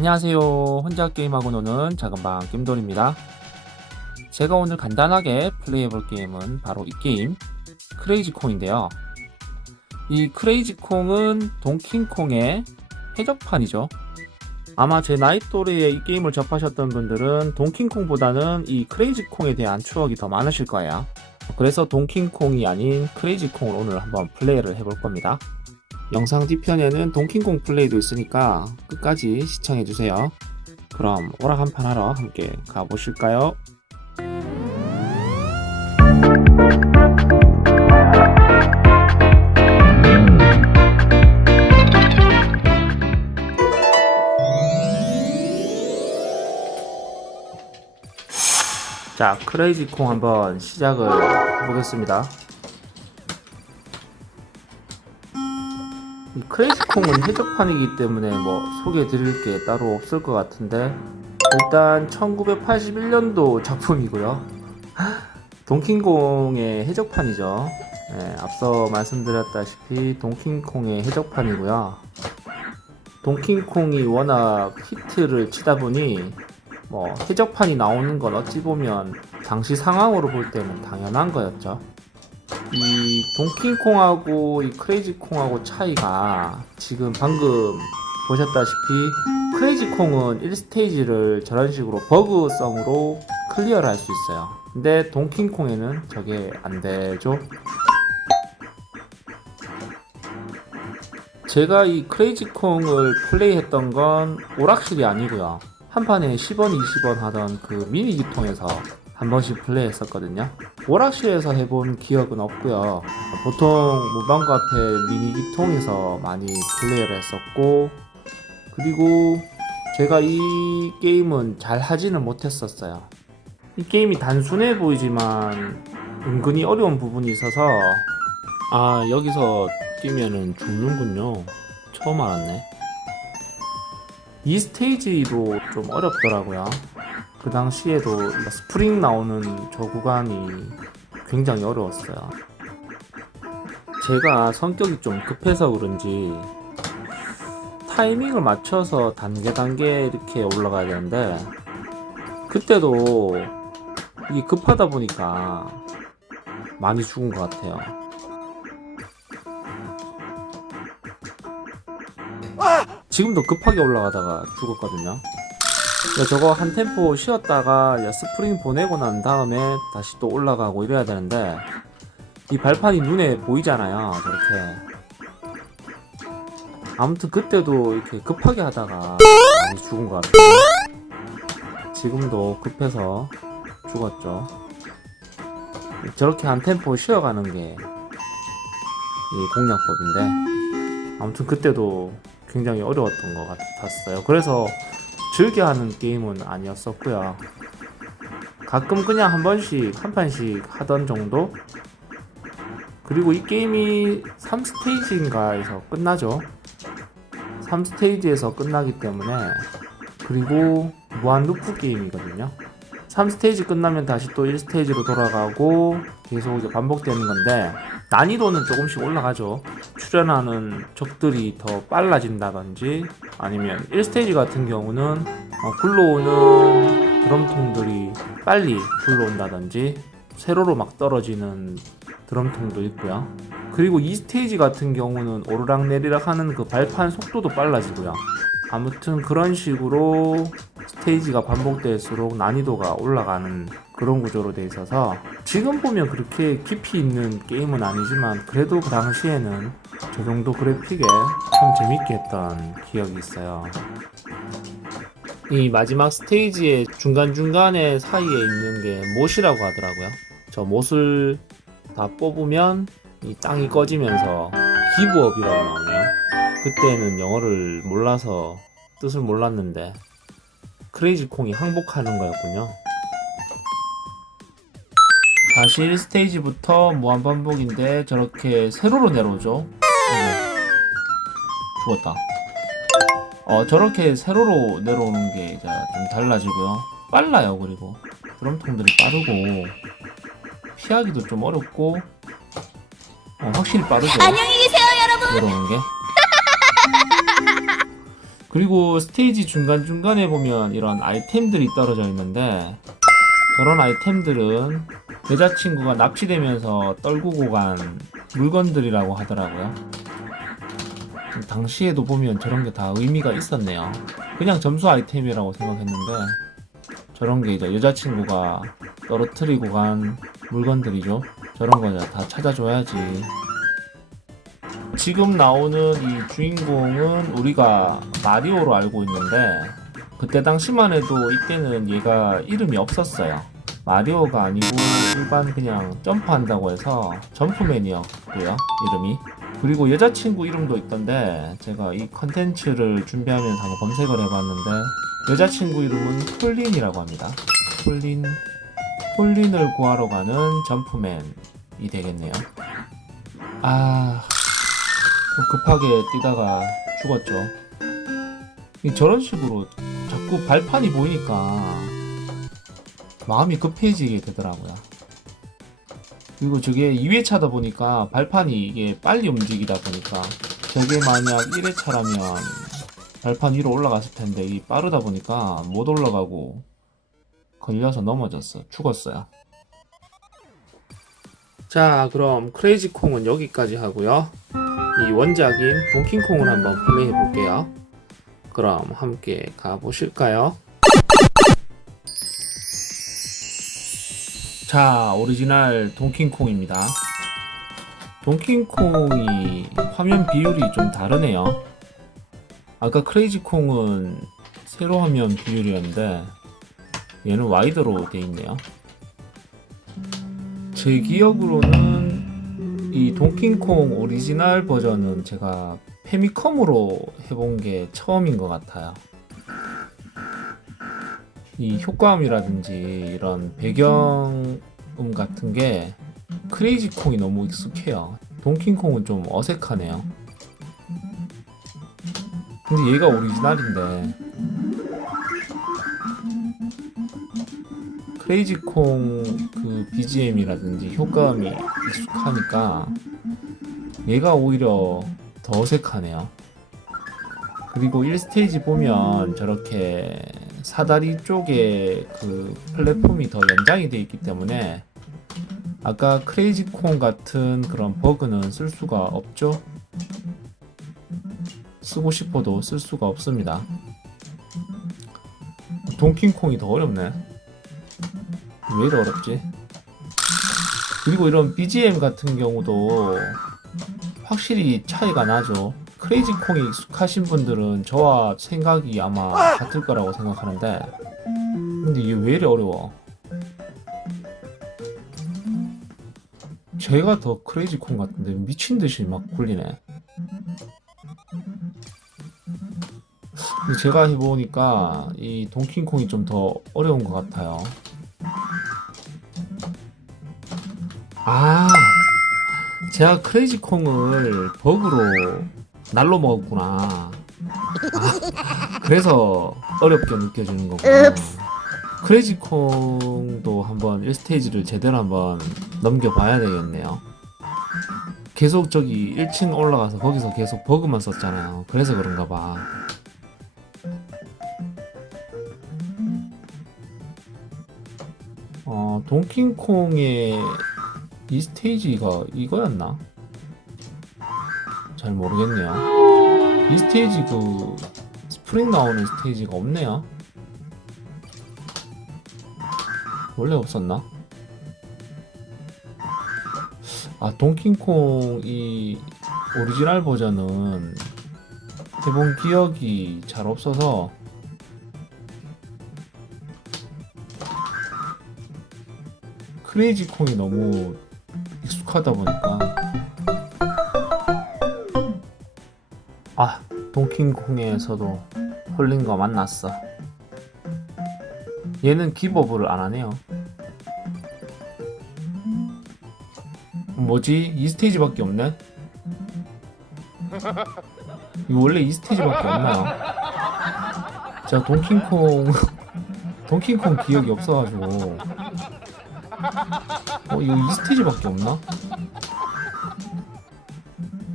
안녕하세요. 혼자 게임하고 노는 작은방 겜돌입니다. 제가 오늘 간단하게 플레이해볼 게임은 바로 이 게임 크레이지 콩인데요. 이 크레이지 콩은 동킹콩의 해적판이죠. 아마 제 나이 또래에 이 게임을 접하셨던 분들은 동킹콩보다는 이 크레이지 콩에 대한 추억이 더 많으실 거예요. 그래서 동킹콩이 아닌 크레이지 콩을 오늘 한번 플레이를 해볼 겁니다. 영상 뒤편에는 동킹콩 플레이도 있으니까 끝까지 시청해주세요. 그럼 오락 한판 하러 함께 가보실까요? 자, 크레이지 콩 한번 시작을 해보겠습니다. 크레이지콩은 해적판이기 때문에 뭐 소개해 드릴 게 따로 없을 것 같은데 일단 1981년도 작품이고요. 동킹콩의 해적판이죠. 네, 앞서 말씀드렸다시피 동킹콩의 해적판이고요. 동킹콩이 워낙 히트를 치다 보니 뭐 해적판이 나오는 건 어찌 보면 당시 상황으로 볼 때는 당연한 거였죠. 이 동킹콩하고 이 크레이지콩하고 차이가 지금 방금 보셨다시피 크레이지콩은 1스테이지를 저런 식으로 버그성으로 클리어를 할 수 있어요. 근데 동킹콩에는 저게 안 되죠. 제가 이 크레이지콩을 플레이했던 건 오락실이 아니고요. 한 판에 10원, 20원 하던 그 미니기통에서 한 번씩 플레이했었거든요. 오락실에서 해본 기억은 없고요. 보통 문방구 앞에 미니기통에서 많이 플레이를 했었고 그리고 제가 이 게임은 잘 하지는 못했었어요. 이 게임이 단순해 보이지만 은근히 어려운 부분이 있어서 아 여기서 뛰면은 죽는군요. 처음 알았네. 이 스테이지도 좀 어렵더라고요. 그 당시에도 스프링 나오는 저 구간이 굉장히 어려웠어요. 제가 성격이 좀 급해서 그런지 타이밍을 맞춰서 단계 단계 이렇게 올라가야 되는데 그때도 이게 급하다 보니까 많이 죽은 것 같아요. 지금도 급하게 올라가다가 죽었거든요. 야, 저거 한 템포 쉬었다가 야, 스프링 보내고 난 다음에 다시 또 올라가고 이래야 되는데 이 발판이 눈에 보이잖아요 저렇게. 아무튼 그때도 이렇게 급하게 하다가 죽은 것 같아요. 지금도 급해서 죽었죠. 저렇게 한 템포 쉬어가는 게 이 공략법인데 아무튼 그때도 굉장히 어려웠던 것 같았어요. 그래서 즐겨 하는 게임은 아니었었고요. 가끔 그냥 한 번씩 한 판씩 하던 정도. 그리고 이 게임이 3스테이지인가에서 끝나죠. 3스테이지에서 끝나기 때문에 그리고 무한 루프 게임이거든요. 3스테이지 끝나면 다시 또 1스테이지로 돌아가고 계속 이제 반복되는 건데 난이도는 조금씩 올라가죠. 출연하는 적들이 더 빨라진다든지 아니면 1스테이지 같은 경우는 어, 굴러오는 드럼통들이 빨리 굴러온다든지 세로로 막 떨어지는 드럼통도 있고요. 그리고 2스테이지 같은 경우는 오르락 내리락 하는 그 발판 속도도 빨라지고요. 아무튼 그런 식으로 스테이지가 반복될수록 난이도가 올라가는 그런 구조로 돼 있어서 지금 보면 그렇게 깊이 있는 게임은 아니지만 그래도 그 당시에는 저 정도 그래픽에 참 재밌게 했던 기억이 있어요. 이 마지막 스테이지의 중간중간에 사이에 있는 게 못이라고 하더라고요. 저 못을 다 뽑으면 이 땅이 꺼지면서 기부업이라고 나오네요. 그때는 영어를 몰라서 뜻을 몰랐는데 크레이지 콩이 항복하는 거였군요. 다시 1스테이지부터 무한 반복인데 저렇게 세로로 내려오죠. 어, 죽었다. 어, 저렇게 세로로 내려오는 게 이제 좀 달라지고요. 빨라요, 그리고. 드럼통들이 빠르고, 피하기도 좀 어렵고, 어, 확실히 빠르죠. 안녕히 계세요, 여러분. 내려오는 게. 그리고 스테이지 중간중간에 보면 이런 아이템들이 떨어져 있는데 저런 아이템들은 여자친구가 납치되면서 떨구고 간 물건들이라고 하더라고요. 당시에도 보면 저런 게 다 의미가 있었네요. 그냥 점수 아이템이라고 생각했는데 저런 게 이제 여자친구가 떨어뜨리고 간 물건들이죠. 저런 거다 찾아줘야지. 지금 나오는 이 주인공은 우리가 마리오로 알고 있는데 그때 당시만 해도 이때는 얘가 이름이 없었어요. 마리오가 아니고 일반 그냥 점프한다고 해서 점프맨이었고요 이름이. 그리고 여자친구 이름도 있던데 제가 이 컨텐츠를 준비하면서 한번 검색을 해봤는데 여자친구 이름은 폴린이라고 합니다. 폴린 폴린을 구하러 가는 점프맨이 되겠네요. 아좀 급하게 뛰다가 죽었죠 이 저런 식으로 자꾸 발판이 보이니까 마음이 급해지게 되더라고요. 그리고 저게 2회차다 보니까 발판이 이게 빨리 움직이다 보니까 저게 만약 1회차라면 발판 위로 올라갔을 텐데 이 빠르다 보니까 못 올라가고 걸려서 넘어졌어. 죽었어요. 자, 그럼 크레이지 콩은 여기까지 하고요. 이 원작인 동킹콩을 한번 플레이해 볼게요. 그럼 함께 가보실까요? 자, 오리지널 동킹콩입니다. 동킹콩이 화면 비율이 좀 다르네요. 아까 크레이지콩은 세로 화면 비율이었는데 얘는 와이드로 돼 있네요. 제 기억으로는 이 동킹콩 오리지널 버전은 제가 페미컴으로 해본 게 처음인 것 같아요. 이 효과음이라든지 이런 배경음 같은 게 크레이지 콩이 너무 익숙해요. 동킹 콩은 좀 어색하네요. 근데 얘가 오리지널인데 크레이지 콩 그 BGM이라든지 효과음이 익숙하니까 얘가 오히려 더 어색하네요. 그리고 1스테이지 보면 저렇게 사다리 쪽에 그 플랫폼이 더 연장이 되어 있기 때문에 아까 크레이지 콩 같은 그런 버그는 쓸 수가 없죠. 쓰고 싶어도 쓸 수가 없습니다. 동킹콩이 더 어렵네. 왜 이리 어렵지? 그리고 이런 BGM 같은 경우도 확실히 차이가 나죠. 크레이지 콩이 익숙하신 분들은 저와 생각이 아마 같을 거라고 생각하는데 근데 이게 왜 이리 어려워 제가 더 크레이지 콩 같은데 미친 듯이 막 굴리네 제가 해보니까 이 동킹콩이 좀 더 어려운 것 같아요 아 제가 크레이지 콩을 버그로 날로 먹었구나. 아, 그래서 어렵게 느껴지는 거구나. 크레이지 콩도 한번 1스테이지를 제대로 한번 넘겨봐야 되겠네요. 계속 저기 1층 올라가서 거기서 계속 버그만 썼잖아요. 그래서 그런가 봐. 어, 동킹콩의 이 스테이지가 이거였나? 잘 모르겠네요. 이 스테이지 그 스프링 나오는 스테이지가 없네요. 원래 없었나? 아 동킹콩 이 오리지널 버전은 해본 기억이 잘 없어서 크레이지 콩이 너무 익숙하다 보니까 아 동킹콩에서도 홀린 거 만났어 얘는 기버블을 안 하네요 뭐지? 이 스테이지밖에 없네? 이거 원래 이 스테이지밖에 없나요? 제가 동킹콩 동킹콩 기억이 없어가지고 어 이거 이 스테이지밖에 없나?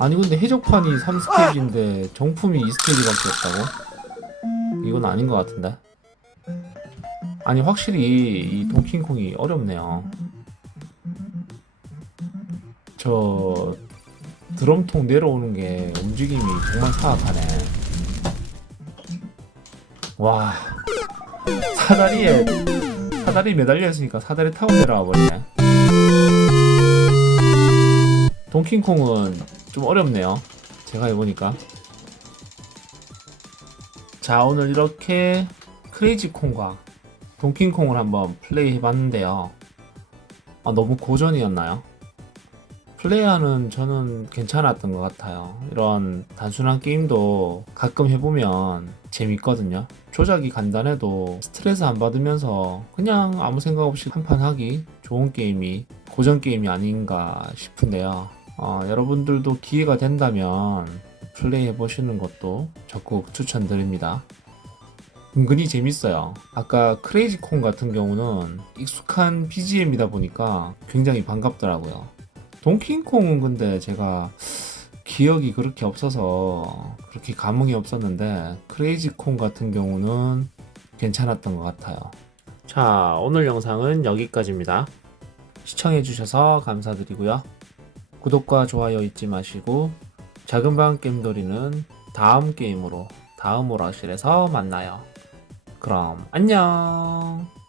아니 근데 해적판이 3스테이지인데 정품이 2스테이지밖에 없다고? 이건 아닌 것 같은데. 아니 확실히 이 동킹콩이 어렵네요. 저 드럼통 내려오는 게 움직임이 정말 사악하네. 와 사다리에 사다리 매달려 있으니까 사다리 타고 내려와 버리네. 동킹콩은 좀 어렵네요. 제가 해보니까. 자 오늘 이렇게 크레이지 콩과 동킹콩을 한번 플레이 해봤는데요. 아, 너무 고전이었나요? 플레이하는 저는 괜찮았던 것 같아요. 이런 단순한 게임도 가끔 해보면 재밌거든요. 조작이 간단해도 스트레스 안 받으면서 그냥 아무 생각 없이 한판 하기 좋은 게임이 고전 게임이 아닌가 싶은데요. 어, 여러분들도 기회가 된다면 플레이 해 보시는 것도 적극 추천드립니다. 은근히 재밌어요. 아까 크레이지콘 같은 경우는 익숙한 BGM이다 보니까 굉장히 반갑더라고요. 동킹콩은 근데 제가 기억이 그렇게 없어서 그렇게 감흥이 없었는데 크레이지콘 같은 경우는 괜찮았던 것 같아요. 자, 오늘 영상은 여기까지입니다. 시청해주셔서 감사드리고요. 구독과 좋아요 잊지 마시고 작은 방 게임돌이는 다음 게임으로 다음 오락실에서 만나요. 그럼 안녕.